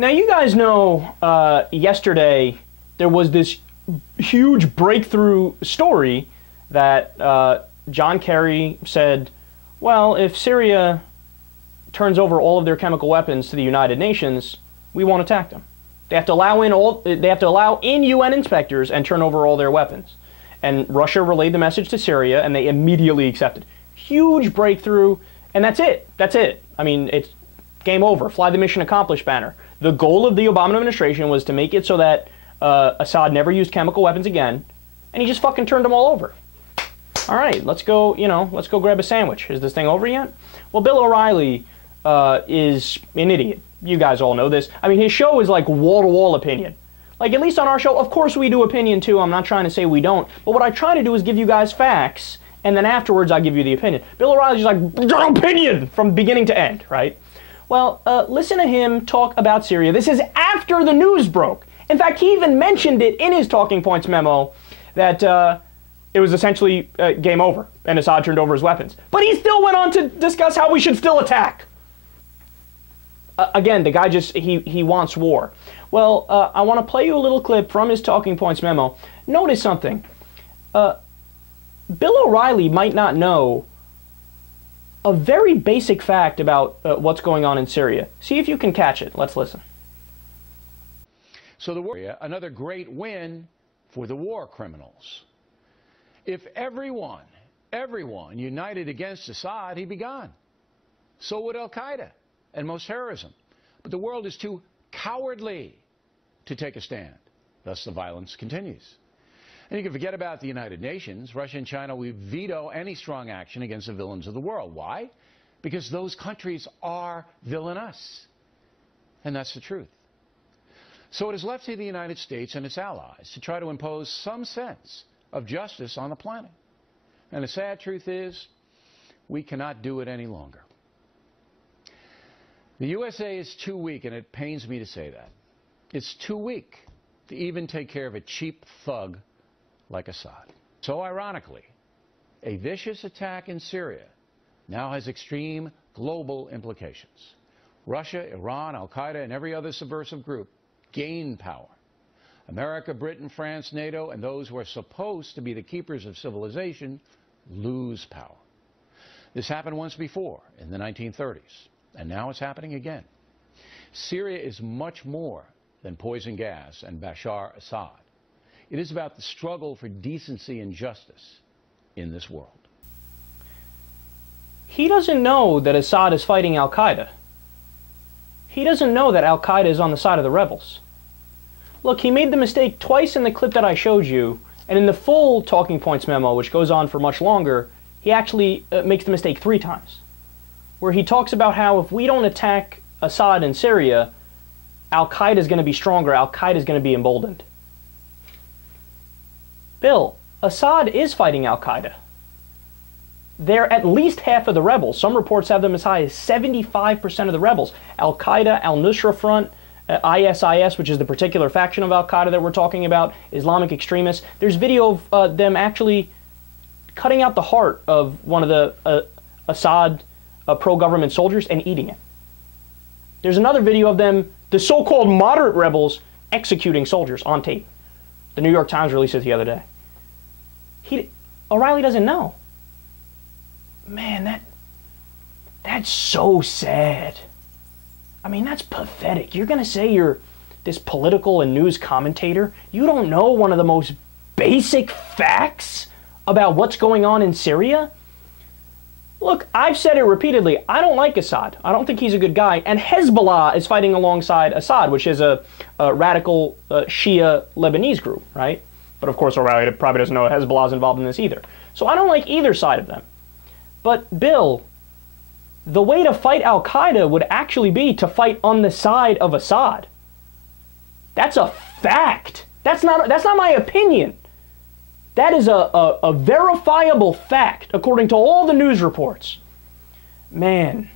Now, you guys know yesterday there was this huge breakthrough story that John Kerry said, well, if Syria turns over all of their chemical weapons to the United Nations, we won't attack them. They have to allow in UN inspectors and turn over all their weapons. And Russia relayed the message to Syria, and they immediately accepted. Huge breakthrough, and that's it. That's it. I mean, it's game over. Fly the mission accomplished banner. The goal of the Obama administration was to make it so that Assad never used chemical weapons again, and he just fucking turned them all over. All right, let's go, let's go grab a sandwich. Is this thing over yet? Well, Bill O'Reilly is an idiot. You guys all know this. I mean, his show is like wall-to-wall opinion. Like, at least on our show, of course we do opinion too. I'm not trying to say we don't. But what I try to do is give you guys facts, and then afterwards I give you the opinion. Bill O'Reilly's just like, opinion from beginning to end, right? Well, listen to him talk about Syria. This is after the news broke. In fact, he even mentioned it in his talking points memo that it was essentially game over, and Assad turned over his weapons. But he still went on to discuss how we should still attack. Again, the guy just, he wants war. Well, I want to play you a little clip from his talking points memo. Notice something. Bill O'Reilly might not know a very basic fact about what's going on in Syria. See if you can catch it. Let's listen. So the war, another great win for the war criminals. If everyone united against Assad, he'd be gone. So would Al-Qaeda and most terrorism. But the world is too cowardly to take a stand. Thus the violence continues. And you can forget about the United Nations. Russia and China will veto any strong action against the villains of the world. Why? Because those countries are villainous. And that's the truth. So it is left to the United States and its allies to try to impose some sense of justice on the planet. And the sad truth is, we cannot do it any longer. The USA is too weak, and it pains me to say that. It's too weak to even take care of a cheap thug like Assad. So ironically, a vicious attack in Syria now has extreme global implications. Russia, Iran, Al-Qaeda, and every other subversive group gain power. America, Britain, France, NATO, and those who are supposed to be the keepers of civilization lose power. This happened once before in the 1930s, and now it's happening again. Syria is much more than poison gas and Bashar Assad. It is about the struggle for decency and justice in this world. He doesn't know that Assad is fighting Al-Qaeda. He doesn't know that Al-Qaeda is on the side of the rebels. Look, he made the mistake twice in the clip that I showed you, and in the full talking points memo, which goes on for much longer, he actually makes the mistake 3 times, where he talks about how if we don't attack Assad in Syria, Al-Qaeda is going to be stronger, Al-Qaeda is going to be emboldened. Bill, Assad is fighting Al-Qaeda. They're at least half of the rebels. Some reports have them as high as 75% of the rebels. Al-Qaeda, Al-Nusra Front, ISIS, which is the particular faction of Al-Qaeda that we're talking about, Islamic extremists. There's video of them actually cutting out the heart of one of the Assad pro-government soldiers and eating it. There's another video of them, the so-called moderate rebels, executing soldiers on tape. The New York Times released it the other day. O'Reilly doesn't know. Man, that's so sad. I mean, that's pathetic. You're going to say you're this political and news commentator? You don't know one of the most basic facts about what's going on in Syria? Look, I've said it repeatedly. I don't like Assad. I don't think he's a good guy. And Hezbollah is fighting alongside Assad, which is a radical Shia Lebanese group, right? But of course, O'Reilly probably doesn't know Hezbollah is involved in this either. So I don't like either side of them. But Bill, the way to fight Al-Qaeda would actually be to fight on the side of Assad. That's a fact. That's not my opinion. That is a verifiable fact, according to all the news reports. Man,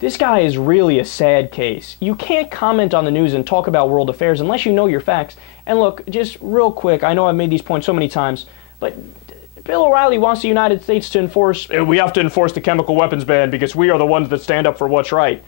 this guy is really a sad case. You can't comment on the news and talk about world affairs unless you know your facts. And look, just real quick, I know I've made these points so many times, but Bill O'Reilly wants the United States to enforce, we have to enforce the chemical weapons ban because we are the ones that stand up for what's right.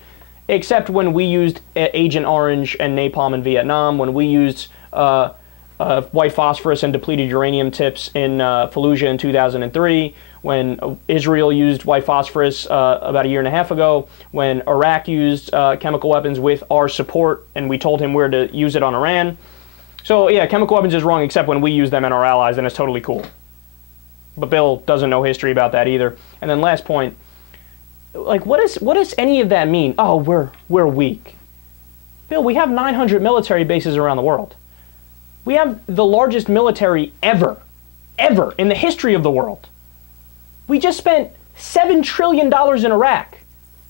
except when we used Agent Orange and napalm in Vietnam, when we used white phosphorus and depleted uranium tips in Fallujah in 2003, when Israel used white phosphorus about a year and a half ago, when Iraq used chemical weapons with our support and we told him where to use it on Iran. So yeah, chemical weapons is wrong except when we use them and our allies, and it's totally cool. But Bill doesn't know history about that either. And then last point, like what does any of that mean? Oh, we're weak. Bill, we have 900 military bases around the world. We have the largest military ever in the history of the world. We just spent $7 trillion in Iraq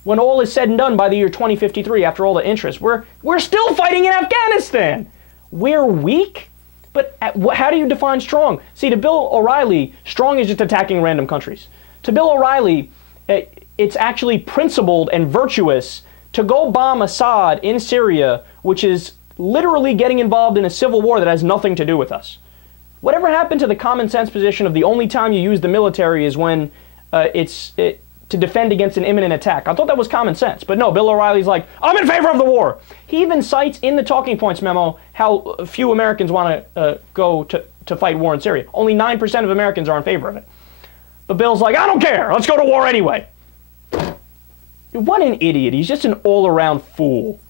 when all is said and done by the year 2053 after all the interest. We're still fighting in Afghanistan. We're weak? But how do you define strong? See, to Bill O'Reilly, strong is just attacking random countries. To Bill O'Reilly, it's actually principled and virtuous to go bomb Assad in Syria, which is literally getting involved in a civil war that has nothing to do with us. Whatever happened to the common sense position of the only time you use the military is when it's to defend against an imminent attack? I thought that was common sense. But no, Bill O'Reilly's like, I'm in favor of the war. He even cites in the talking points memo how few Americans want to go to fight war in Syria. Only 9% of Americans are in favor of it. But Bill's like, I don't care. Let's go to war anyway. What an idiot. He's just an all-around fool.